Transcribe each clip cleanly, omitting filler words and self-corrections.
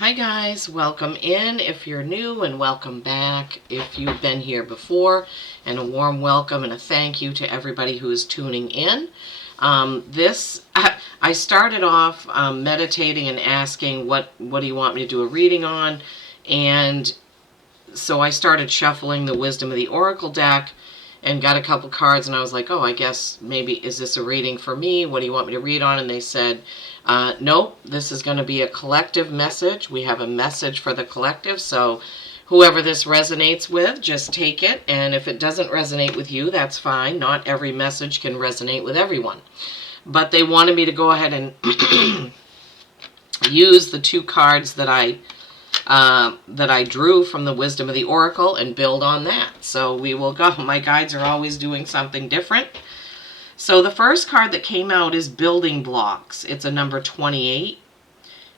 Hi guys, welcome in if you're new and welcome back if you've been here before, and a warm welcome and a thank you to everybody who is tuning in. I started off meditating and asking what do you want me to do a reading on, and so I started shuffling the Wisdom of the Oracle deck and got a couple cards, and I was like, oh, I guess maybe, is this a reading for me? What do you want me to read on? And they said, nope, this is going to be a collective message. We have a message for the collective, so whoever this resonates with, just take it, and if it doesn't resonate with you, that's fine. Not every message can resonate with everyone. But they wanted me to go ahead and use the two cards that I drew from the Wisdom of the Oracle and build on that. So we will go. My guides are always doing something different. So the first card that came out is Building Blocks. It's a number 28.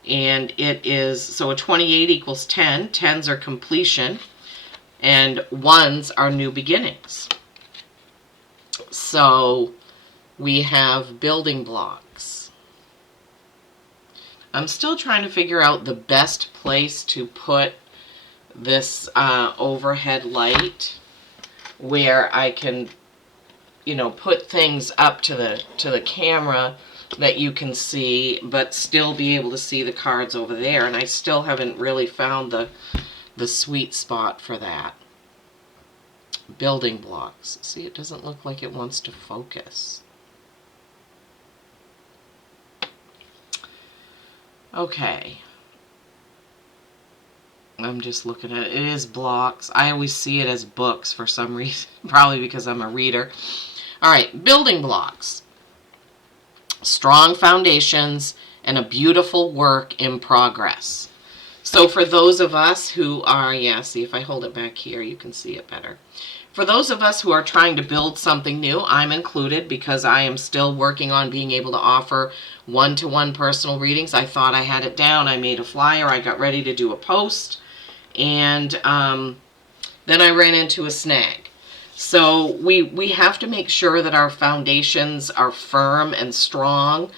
And it is, so a 28 equals 10. 10s are completion. And 1s are new beginnings. So we have Building Blocks. I'm still trying to figure out the best place to put this overhead light where I can, put things up to the camera that you can see, but still be able to see the cards over there. And I still haven't really found the sweet spot for that. Building Blocks. See, it doesn't look like it wants to focus. Okay. I'm just looking at it. It is blocks. I always see it as books for some reason. Probably because I'm a reader. Alright, Building Blocks. Strong foundations and a beautiful work in progress. So for those of us who are, see if I hold it back here, you can see it better. For those of us who are trying to build something new, I'm included because I am still working on being able to offer one-to-one personal readings. I thought I had it down. I made a flyer. I got ready to do a post. And then I ran into a snag. So we have to make sure that our foundations are firm and strong,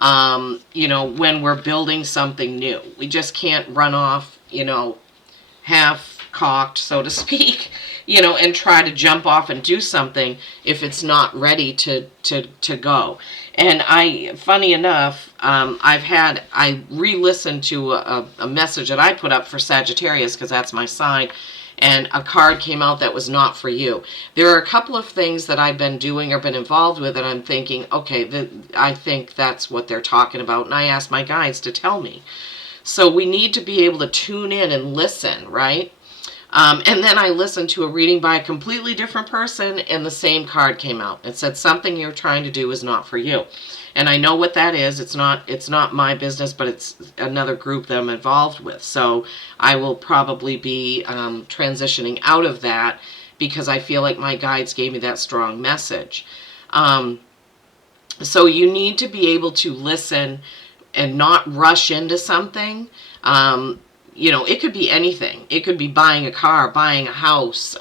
when we're building something new. We just can't run off, half-cocked, so to speak, and try to jump off and do something if it's not ready to go. And funny enough, I re-listened to a message that I put up for Sagittarius, because that's my sign, and a card came out that was not for you. There are a couple of things that I've been doing or been involved with, and I'm thinking, okay, I think that's what they're talking about, and I asked my guides to tell me. So we need to be able to tune in and listen, right? And then I listened to a reading by a completely different person, and the same card came out. It said, something you're trying to do is not for you. And I know what that is. It's not my business, but it's another group that I'm involved with. So I will probably be transitioning out of that because I feel like my guides gave me that strong message. So you need to be able to listen and not rush into something. It could be anything. It could be buying a car, buying a house.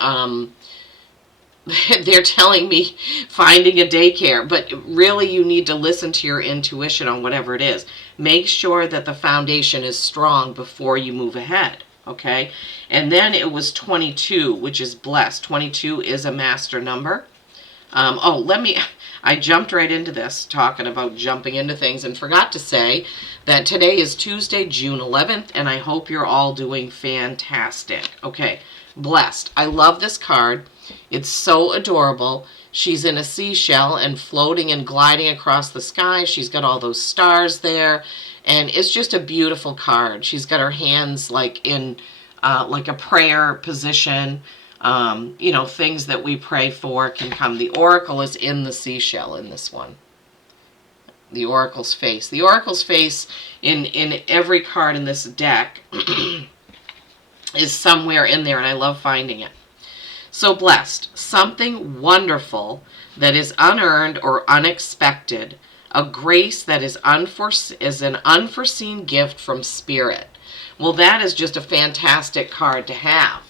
They're telling me finding a daycare. But really, you need to listen to your intuition on whatever it is. Make sure that the foundation is strong before you move ahead. Okay? And then it was 22, which is blessed. 22 is a master number. I jumped right into this, talking about jumping into things, and forgot to say that today is Tuesday, June 11th, and I hope you're all doing fantastic. Okay, blessed. I love this card. It's so adorable. She's in a seashell and floating and gliding across the sky. She's got all those stars there, and it's just a beautiful card. She's got her hands like in like a prayer position. Things that we pray for can come. The oracle is in the seashell in this one. The oracle's face. The oracle's face in every card in this deck is somewhere in there, and I love finding it. So blessed. Something wonderful that is unearned or unexpected. A grace that is an unforeseen gift from Spirit. Well, that is just a fantastic card to have.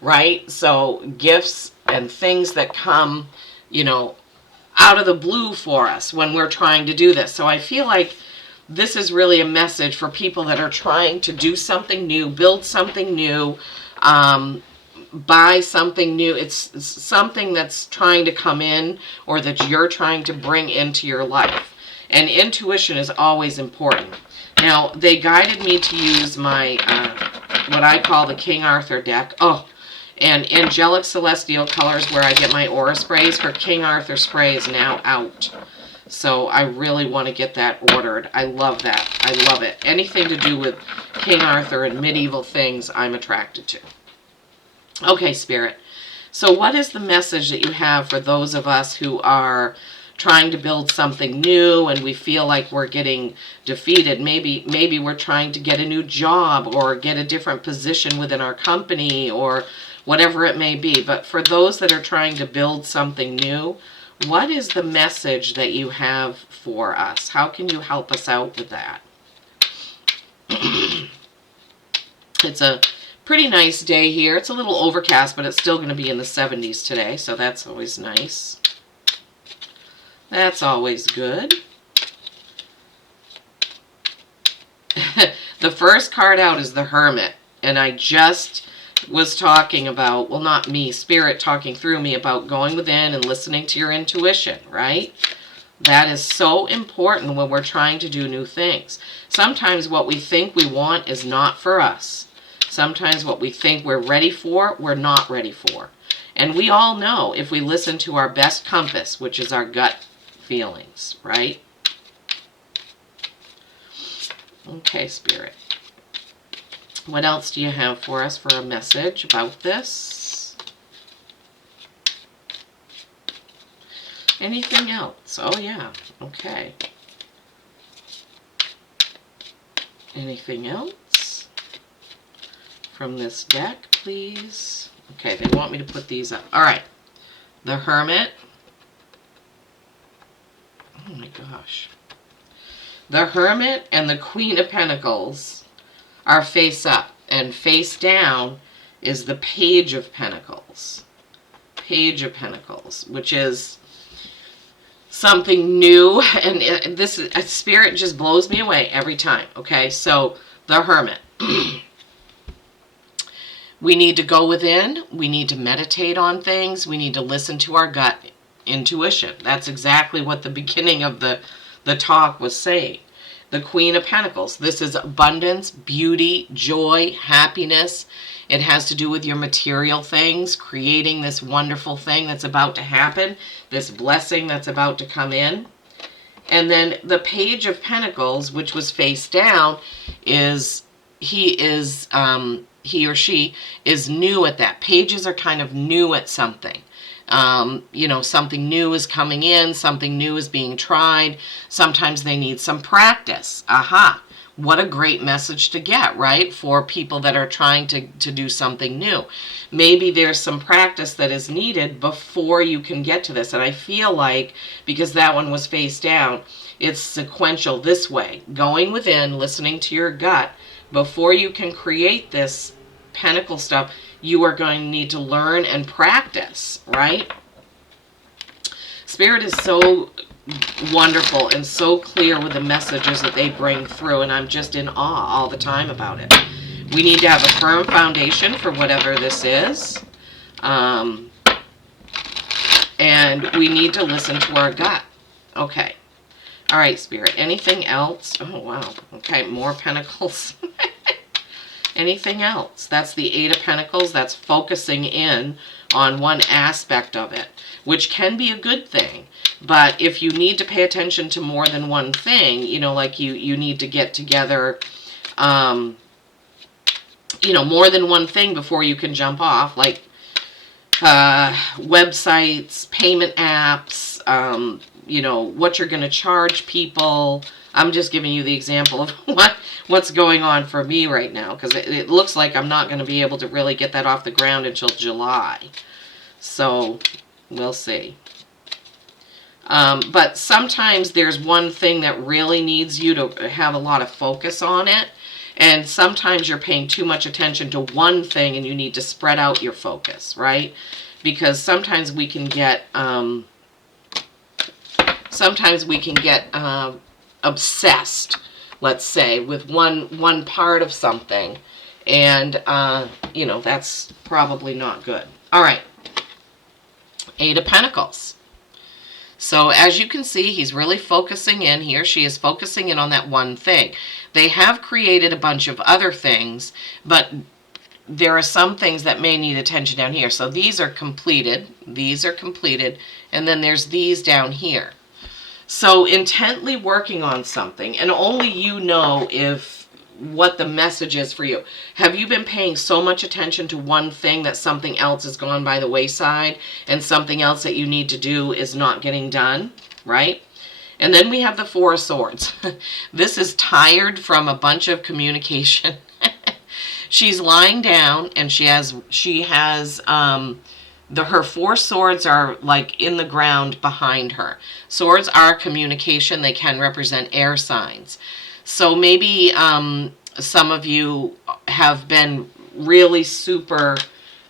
Right? So gifts and things that come, out of the blue for us when we're trying to do this. So I feel like this is really a message for people that are trying to do something new, build something new, buy something new. It's something that's trying to come in or that you're trying to bring into your life. And intuition is always important. Now, they guided me to use my, what I call the King Arthur deck. Oh, and Angelic Celestial Colors, where I get my aura sprays, for King Arthur spray is now out. So I really want to get that ordered. I love that. I love it. Anything to do with King Arthur and medieval things, I'm attracted to. Okay, Spirit. So what is the message that you have for those of us who are trying to build something new and we feel like we're getting defeated? Maybe we're trying to get a new job or get a different position within our company or whatever it may be. But for those that are trying to build something new, what is the message that you have for us? How can you help us out with that? It's a pretty nice day here. It's a little overcast, but it's still going to be in the 70s today, so that's always nice. That's always good. The first card out is the Hermit, and I just was talking about, well, not me, Spirit talking through me about going within and listening to your intuition, right? That is so important when we're trying to do new things. Sometimes what we think we want is not for us. Sometimes what we think we're ready for, we're not ready for. And we all know if we listen to our best compass, which is our gut feelings, right? Okay, Spirit. What else do you have for us for a message about this? Anything else? Oh, yeah. Okay. Anything else from this deck, please? Okay, they want me to put these up. All right. The Hermit. Oh, my gosh. The Hermit and the Queen of Pentacles are face up, and face down is the Page of Pentacles. Page of Pentacles, which is something new, and this Spirit just blows me away every time. Okay, so the Hermit. We need to go within. We need to meditate on things. We need to listen to our gut intuition. That's exactly what the beginning of the talk was saying. The Queen of Pentacles. This is abundance, beauty, joy, happiness. It has to do with your material things, creating this wonderful thing that's about to happen, this blessing that's about to come in. And then the Page of Pentacles, which was face down, is he or she is new at that. Pages are kind of new at something. You know, something new is coming in, something new is being tried. Sometimes they need some practice. Aha. What a great message to get, right? For people that are trying to do something new. Maybe there's some practice that is needed before you can get to this. And I feel like, because that one was face down, it's sequential this way. Going within, listening to your gut, before you can create this pentacle stuff, you are going to need to learn and practice, right? Spirit is so wonderful and so clear with the messages that they bring through, and I'm just in awe all the time about it. We need to have a firm foundation for whatever this is, and we need to listen to our gut. Okay. All right, Spirit. Anything else? Oh, wow. Okay, more pentacles. Anything else? That's the Eight of Pentacles. That's focusing in on one aspect of it, which can be a good thing. But if you need to pay attention to more than one thing, you know, like you need to get together, you know, more than one thing before you can jump off, like websites, payment apps, you know, what you're going to charge people. I'm just giving you the example of what's going on for me right now, because it looks like I'm not going to be able to really get that off the ground until July. So we'll see. But sometimes there's one thing that really needs you to have a lot of focus on it. And sometimes you're paying too much attention to one thing and you need to spread out your focus, right? Because sometimes we can get, obsessed let's say, with one part of something. And, you know, that's probably not good. All right. Eight of Pentacles. So as you can see, he's really focusing in here. She is focusing in on that one thing. They have created a bunch of other things, but there are some things that may need attention down here. So these are completed. These are completed. And then there's these down here. So intently working on something, and only you know what the message is for you. Have you been paying so much attention to one thing that something else has gone by the wayside, and something else that you need to do is not getting done, right? And then we have the Four of Swords. This is tired from a bunch of communication. She's lying down, and her four swords are like in the ground behind her. Swords are communication. They can represent air signs. So maybe some of you have been really super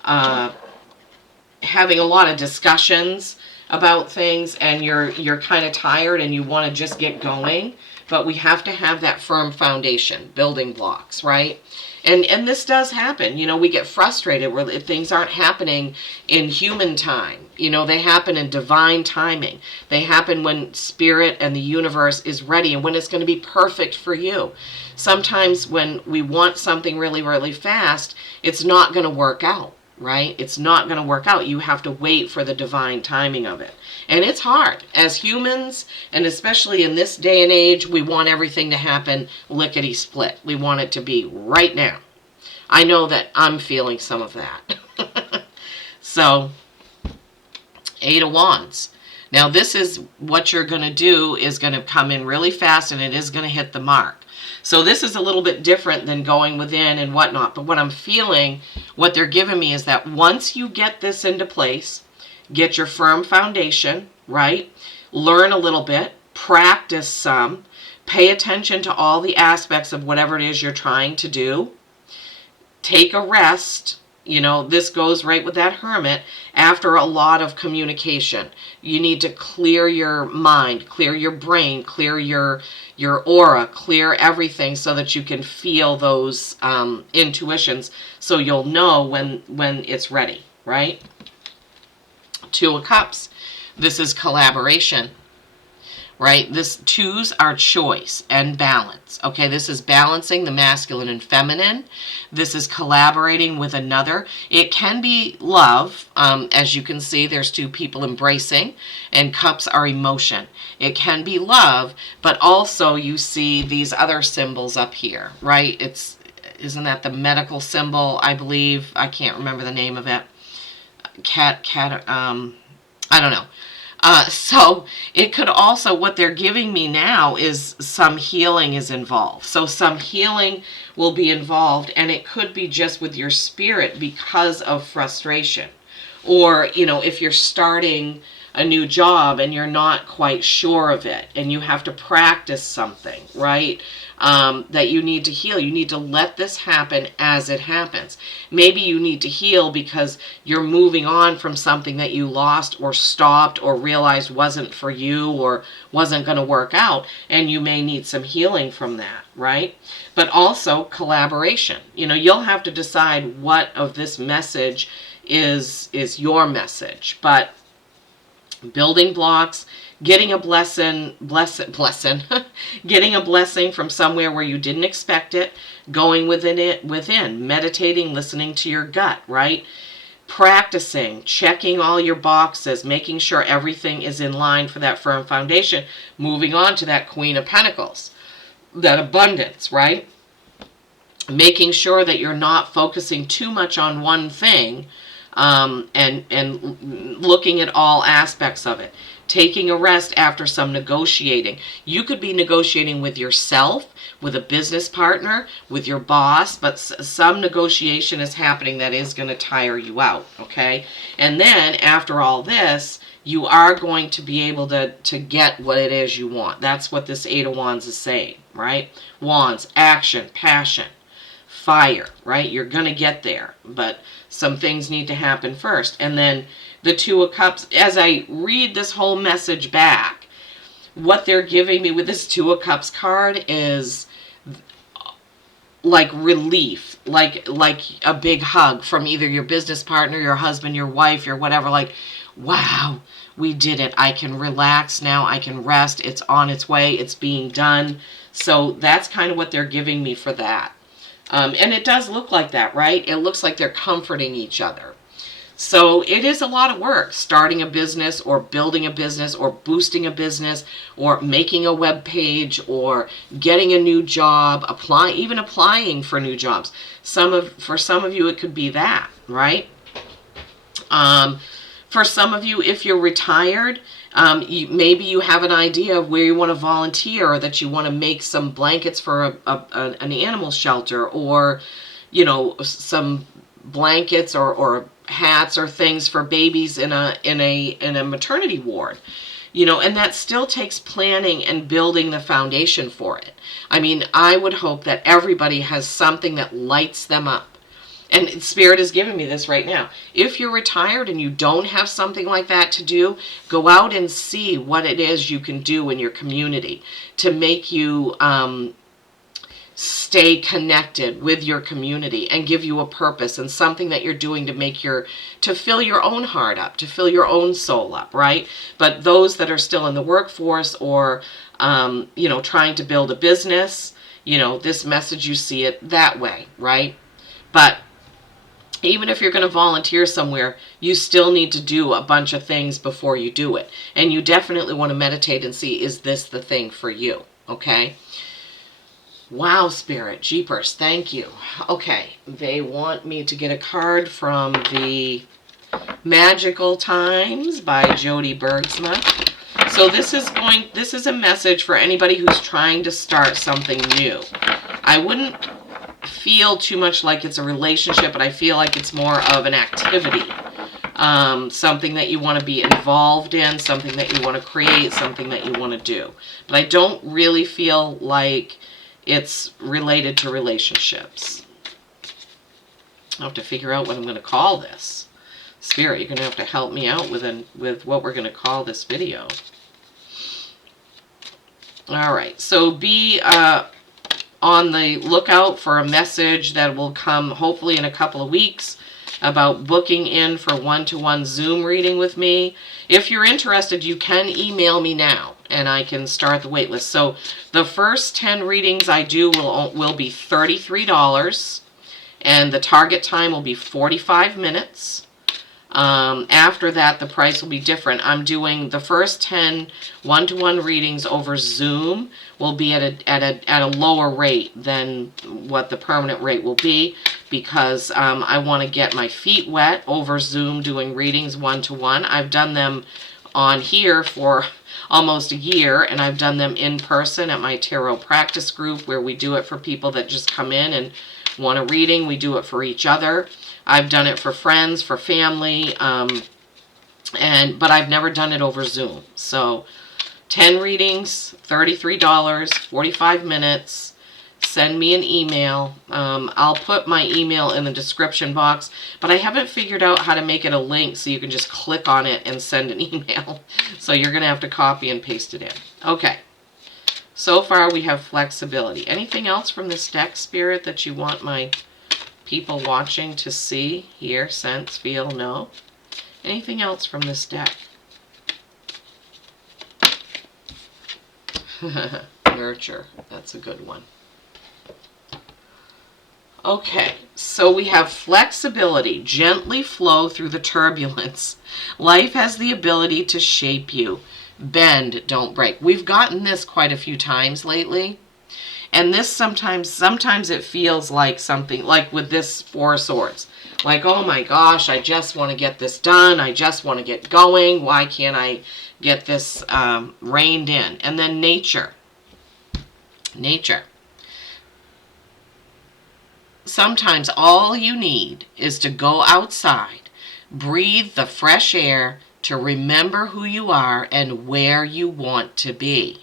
having a lot of discussions about things, and you're kind of tired and you want to just get going. But we have to have that firm foundation, building blocks, right? And this does happen. You know, we get frustrated where things aren't happening in human time. You know, they happen in divine timing. They happen when spirit and the universe is ready and when it's going to be perfect for you. Sometimes when we want something really, really fast, it's not going to work out, right? It's not going to work out. You have to wait for the divine timing of it. And it's hard. As humans, and especially in this day and age, we want everything to happen lickety-split. We want it to be right now. I know that I'm feeling some of that. So, Eight of Wands. Now, this is what you're going to do is going to come in really fast, and it is going to hit the mark. So this is a little bit different than going within and whatnot. But what I'm feeling, what they're giving me is that once you get this into place, get your firm foundation, right? Learn a little bit, practice some, pay attention to all the aspects of whatever it is you're trying to do. Take a rest. You know, this goes right with that Hermit. After a lot of communication, you need to clear your mind, clear your brain, clear your aura, clear everything so that you can feel those intuitions, so you'll know when it's ready, right? Two of Cups. This is collaboration, right? This twos are choice and balance. Okay, this is balancing the masculine and feminine. This is collaborating with another. It can be love. As you can see, there's two people embracing, and cups are emotion. It can be love, but also you see these other symbols up here, right? Isn't that the medical symbol, I believe? I can't remember the name of it. I don't know. So it could also, what they're giving me now is some healing is involved. So some healing will be involved, and it could be just with your spirit because of frustration. Or, you know, if you're starting a new job and you're not quite sure of it and you have to practice something, right? That you need to heal. You need to let this happen as it happens. Maybe you need to heal because you're moving on from something that you lost or stopped or realized wasn't for you or wasn't going to work out, and you may need some healing from that, right? But also collaboration. You know, you'll have to decide what of this message is your message. But building blocks, getting a blessing, getting a blessing from somewhere where you didn't expect it, going within, meditating, listening to your gut, right? Practicing, checking all your boxes, making sure everything is in line for that firm foundation, moving on to that Queen of Pentacles, that abundance, right? Making sure that you're not focusing too much on one thing, and looking at all aspects of it. Taking a rest after some negotiating. You could be negotiating with yourself, with a business partner, with your boss, but some negotiation is happening that is going to tire you out, okay? And then after all this, you are going to be able to get what it is you want. That's what this Eight of Wands is saying, right? Wands, action, passion, fire, right? You're going to get there, but some things need to happen first. And then the Two of Cups, as I read this whole message back, what they're giving me with this Two of Cups card is like relief, like a big hug from either your business partner, your husband, your wife, your whatever, like, wow, we did it. I can relax now. I can rest. It's on its way. It's being done. So that's kind of what they're giving me for that. And it does look like that, right? It looks like they're comforting each other. So it is a lot of work, starting a business or building a business or boosting a business or making a web page or getting a new job, even applying for new jobs. For some of you, it could be that, right? For some of you, if you're retired, maybe you have an idea of where you want to volunteer, or that you want to make some blankets for an animal shelter, or, some blankets or hats or things for babies in a maternity ward. And that still takes planning and building the foundation for it. I mean, I would hope that everybody has something that lights them up. And Spirit is giving me this right now. If you're retired and you don't have something like that to do, go out and see what it is you can do in your community to make you stay connected with your community and give you a purpose and something that you're doing to fill your own heart up, to fill your own soul up, right? But those that are still in the workforce or, trying to build a business, this message, you see it that way, right? But even if you're going to volunteer somewhere, you still need to do a bunch of things before you do it. And you definitely want to meditate and see, is this the thing for you? Okay? Wow, Spirit. Jeepers. Thank you. Okay. They want me to get a card from the Magical Times by Jody Bergsma. So this is a message for anybody who's trying to start something new. I wouldn't feel too much like it's a relationship, but I feel like it's more of an activity. Something that you want to be involved in, something that you want to create, something that you want to do. But I don't really feel like it's related to relationships. I'll have to figure out what I'm going to call this. Spirit, you're going to have to help me out with what we're going to call this video. All right, so be on the lookout for a message that will come hopefully in a couple of weeks about booking in for one-to-one Zoom reading with me. If you're interested, you can email me now and I can start the wait list. So the first 10 readings I do will be $33, and the target time will be 45 minutes. After that, the price will be different. I'm doing the first 10 one-to-one readings over Zoom will be at a lower rate than what the permanent rate will be, because I want to get my feet wet over Zoom doing readings one-to-one. I've done them on here for almost a year, and I've done them in person at my tarot practice group, where we do it for people that just come in and want a reading. We do it for each other. I've done it for friends, for family, but I've never done it over Zoom. So 10 readings, $33, 45 minutes. Send me an email. I'll put my email in the description box, but I haven't figured out how to make it a link so you can just click on it and send an email. So you're going to have to copy and paste it in. Okay. So far we have flexibility. Anything else from this deck, Spirit, that you want my people watching to see, hear, sense, feel, know? Anything else from this deck? Nurture. That's a good one. Okay, so we have flexibility. Gently flow through the turbulence. Life has the ability to shape you. Bend, don't break. We've gotten this quite a few times lately. And this sometimes it feels like something, like with this Four of Swords. Like, oh my gosh, I just want to get this done. I just want to get going. Why can't I get this reined in? And then nature. Nature. Sometimes all you need is to go outside, breathe the fresh air, to remember who you are and where you want to be.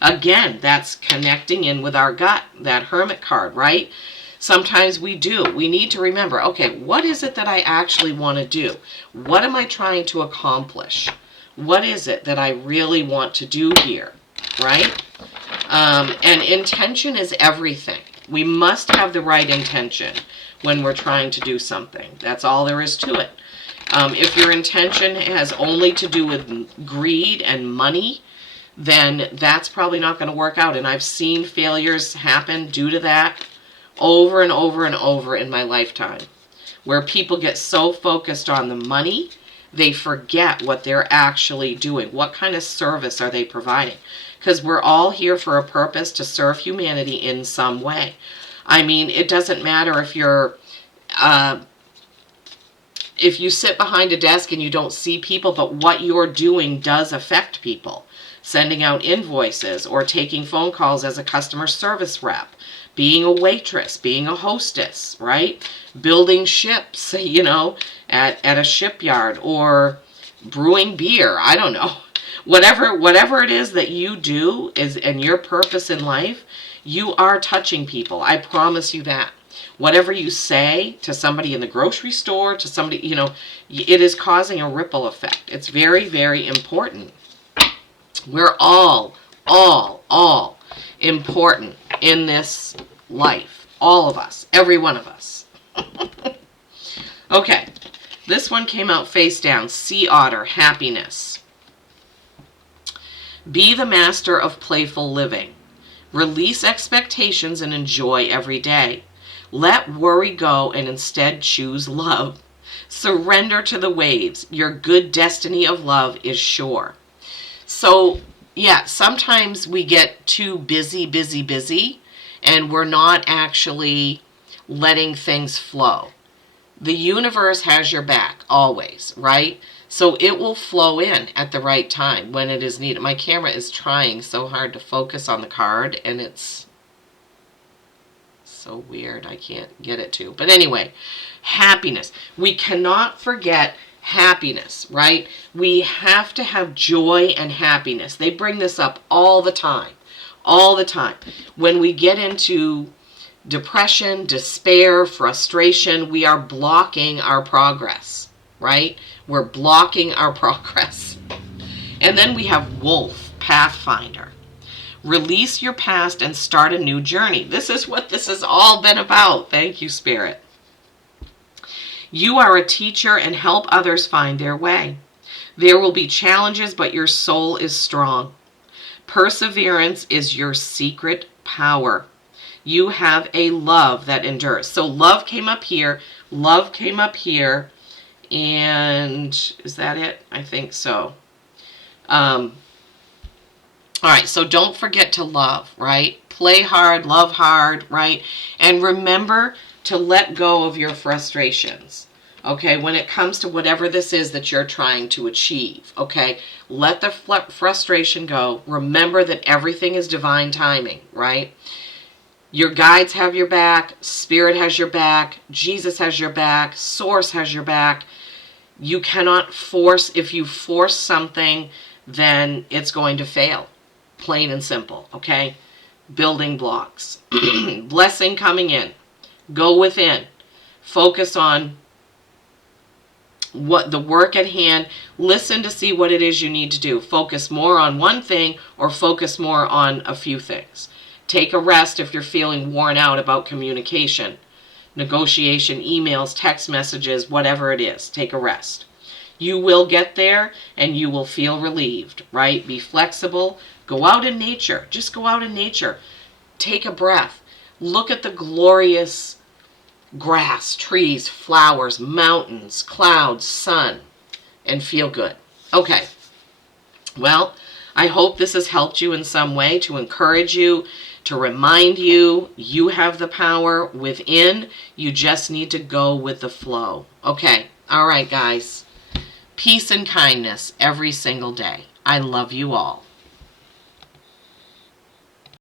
Again, that's connecting in with our gut, that Hermit card, right? Sometimes we do. We need to remember, okay, what is it that I actually want to do? What am I trying to accomplish? What is it that I really want to do here, right? And intention is everything. We must have the right intention when we're trying to do something. That's all there is to it. If your intention has only to do with greed and money, then that's probably not going to work out. And I've seen failures happen due to that over and over and over in my lifetime, where people get so focused on the money, they forget what they're actually doing. What kind of service are they providing? Because we're all here for a purpose, to serve humanity in some way. I mean, it doesn't matter if you sit behind a desk and you don't see people, but what you're doing does affect people. Sending out invoices or taking phone calls as a customer service rep, being a waitress, being a hostess, right? Building ships, at a shipyard, or brewing beer. I don't know. Whatever it is that you do and your purpose in life, you are touching people. I promise you that. Whatever you say to somebody in the grocery store, to somebody, it is causing a ripple effect. It's very, very important. We're all important in this life. All of us. Every one of us. Okay. This one came out face down. Sea otter, happiness. Be the master of playful living. Release expectations and enjoy every day. Let worry go and instead choose love. Surrender to the waves. Your good destiny of love is sure. So, yeah, sometimes we get too busy, and we're not actually letting things flow. The universe has your back always, right? So it will flow in at the right time when it is needed. My camera is trying so hard to focus on the card, and it's so weird. I can't get it to. But anyway, happiness. We cannot forget happiness, right? We have to have joy and happiness. They bring this up all the time. All the time. When we get into depression, despair, frustration, we are blocking our progress, right? We're blocking our progress. And then we have Wolf, Pathfinder. Release your past and start a new journey. This is what this has all been about. Thank you, Spirit. You are a teacher and help others find their way. There will be challenges, but your soul is strong. Perseverance is your secret power. You have a love that endures. So love came up here. Love came up here. And is that it? I think so. All right, so don't forget to love, right? Play hard, love hard, right? And remember to let go of your frustrations, okay? When it comes to whatever this is that you're trying to achieve, okay? Let the frustration go. Remember that everything is divine timing, right? Your guides have your back. Spirit has your back. Jesus has your back. Source has your back. You cannot force. If you force something, then it's going to fail. Plain and simple, okay? Building blocks. Blessing coming in. Go within. Focus on what the work at hand. Listen to see what it is you need to do. Focus more on one thing or focus more on a few things. Take a rest if you're feeling worn out about communication, negotiation, emails, text messages, whatever it is. Take a rest. You will get there and you will feel relieved, right? Be flexible. Go out in nature. Just go out in nature. Take a breath. Look at the glorious grass, trees, flowers, mountains, clouds, sun, and feel good. Okay. Well, I hope this has helped you in some way to encourage you, to remind you you have the power within. You just need to go with the flow. Okay. All right, guys. Peace and kindness every single day. I love you all.